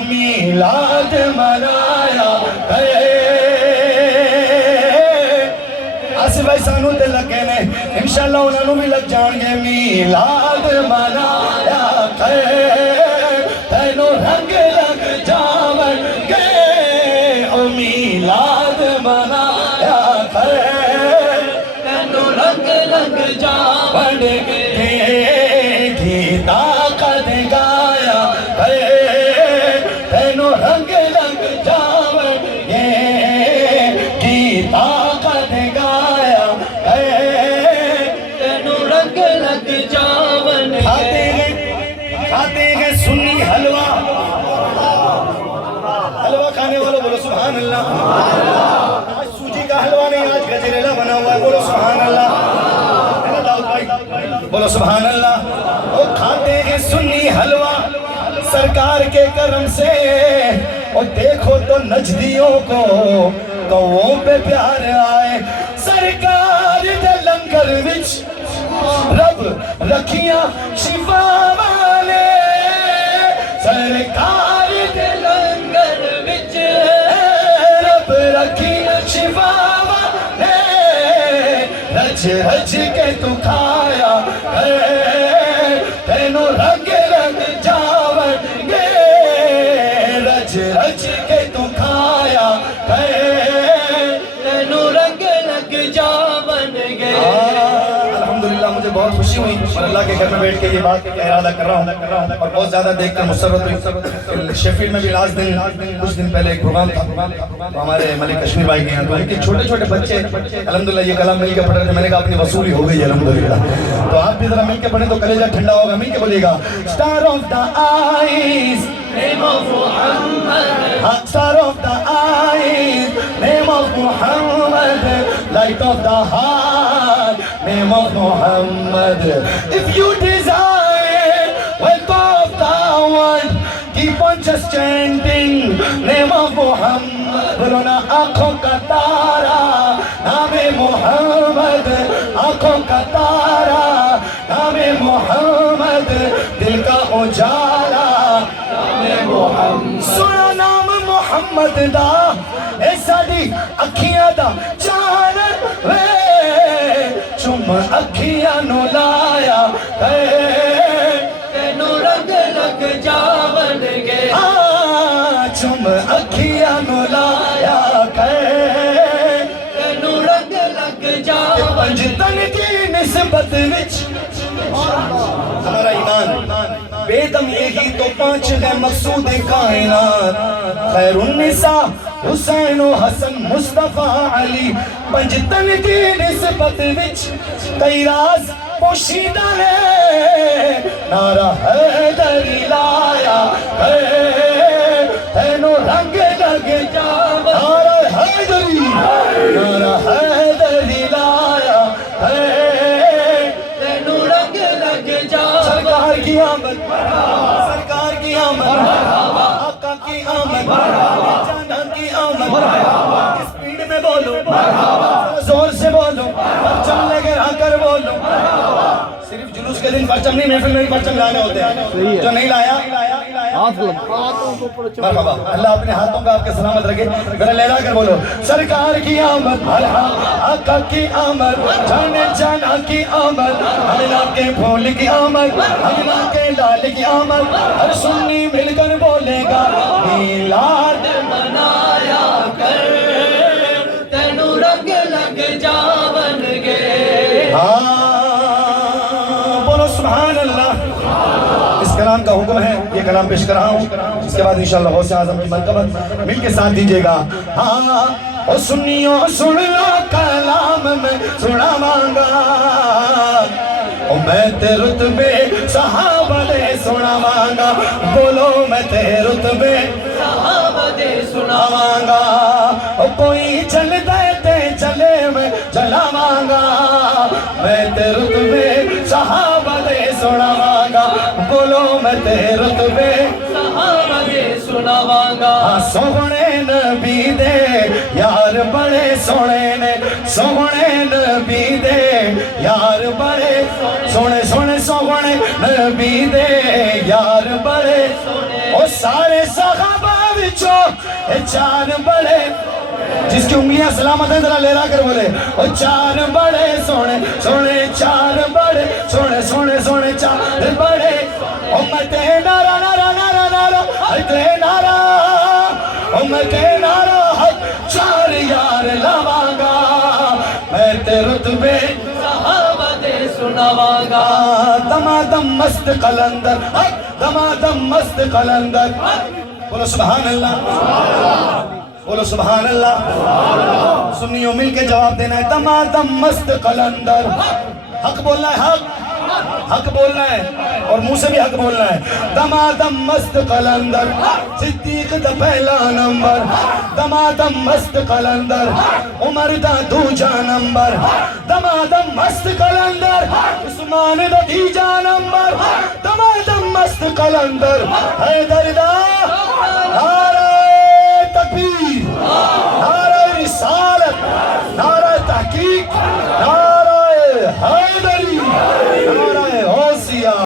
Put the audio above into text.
میلاد منایا آصف بھائی سانوں تے لگے نے انشاءاللہ انہوں بھی لگ جان گے میلاد منایا تینوں رنگ لگ جاون گے او میلاد منایا تینوں رنگ لگ جاون گے گیتا قد گایا تینوں رنگ لگ جاون گے گیتا قد گایا تینوں رنگ لگ جاون گے کھاتے ہیں سنی حلوہ حلوہ کھانے والوں بولو سبحان اللہ آج سوجی کا حلوہ نہیں آج گجریلا بنا ہوا ہے بولو سبحان اللہ ہے نا داؤد بھائی بولو سبحان اللہ وہ کھاتے ہیں سنی حلوہ سرکار کے کرم سے اور دیکھو تو نجدیوں کو کووں پہ پیار آئے سرکار دے لنگر وچ رب رکھیاں شفا والے سرکار دے لنگر وچ رب رکھیاں شفا والے رج رج کے تو کھایا تینوں رنگ رنگ جاون گے رج رج کے تو کھایا تینوں رنگ لگ جاون گے الحمدللہ مجھے بہت خوشی ہوئی اور اللہ کے گھر میں بیٹھ کے یہ بات کا ارادہ کر رہا ہوں اور بہت زیادہ دیکھ کر مسرت ہوئی شیفیلڈ میں بھی لاسٹ دن کچھ دن پہلے ایک پروگرام تھا تو ہمارے ملک کشمیر بھائی کے یہاں تو ان کے چھوٹے چھوٹے بچے الحمدللہ یہ کلام مل کے پڑھ رہے تھے میں نے کہا اپنی وصولی ہو گئی الحمدللہ تو آپ بھی ذرا مل کے پڑھیں تو کلیجہ ٹھنڈا ہوگا مل کے بولیے گا Star of the eyes name of Muhammad Star of the eyes name of Muhammad light of the heart name of Muhammad if you desire wealth of the world keep on just chanting name of Muhammad بولو نا آنکھوں کا تارا نام محمد آنکھوں کا تارا نام محمد دل کا اجالا نام محمد سنو نام محمد دا اے ساڈی اکھیاں دا چانن وے چم اکھیاں نو لایا تینوں رنگ لگ جاون گے چم اکھیاں نو لایا تینوں رنگ لگ جاون پنجتن کی نسبت وچ ہمارا ایمان بے دم یہی تو پانچ ہے مقصود کائنات خیر النساء حسین و حسن مصطفیٰ علی پنجتن کی نسبت وچ کئی راز پوشیدہ ہے نعرہ حیدری لایا تینوں رنگ لگ جاون نعرہ حیدری نعرہ حیدری لایا تینوں رنگ لگ جاون سرکار کی آمد سرکار کی آمد آقا کی آمد جانا کی آمد اسپیڈ میں بولو زور سے بولو پرچم لے کے آ کر بولو صرف جلوس کے دن پرچم نہیں محفل میں پرچم لانے ہوتے ہیں جو نہیں لایا مرحبا اللہ اپنے ہاتھوں کا آپ کے سلامت رکھے ذرا لہرا کر بولو سرکار کی آمد آقا کی آمد جانے جانا کی آمد اللہ کے پھول کی آمد اللہ کے لال کی آمد ہر سنی مل کر بولے گا میلاد منایا کر تینوں رنگ لگ جاون گے بولو سبحان اللہ اس کلام کا حکم ہے یہ کلام پیش کر رہا ہوں اس کے بعد انشاءاللہ غوث اعظم کی مرتبت مل کے ساتھ دیجئے گا او سنیو سن لو کلام میں سنا مانگا او میں تے رتبے صحابہ دے سنا مانگا بولو میں تے رتبے صحابہ دے سنا مانگا او کوئی چل دے تے چلے میں چلا مانگا میں تے رتبے صحابہ دے سنا مانگا بولو میں تے رتبے صحابہ دے سنا مانگا سونے نبی دے یار بڑے سونے نے سونے نبی دے یار بڑے سونے سونے سونے نبی دے یار بڑے او سارے صحابہ وچوں چار بڑے جس کی انگلیاں سلامت ہیں ذرا لیرا کر بولے او چار بڑے سونے سونے چار بڑے سونے سونے سونے چار بڑے امتے نارا نارا نارا نارا امتے نارا امتے نارا چار یار لاواں میں تے رتبے صحابہ دے سناواں گا دمادم مست قلندر دمادم مست قلندر بولو سبحان اللہ بولو سبحان اللہ سنیوں مل کے جواب دینا ہے دمادم مست قلندر حق بولنا ہے حق بولنا ہے اور منہ سے بھی حق بولنا ہے دمادم مست قلندر صدیق دا پہلا نمبر دمادم مست قلندر عمر دا دوجا نمبر دمادم مست قلندر عثمان دا تیجا نمبر دمادم مست قلندر حیدر دا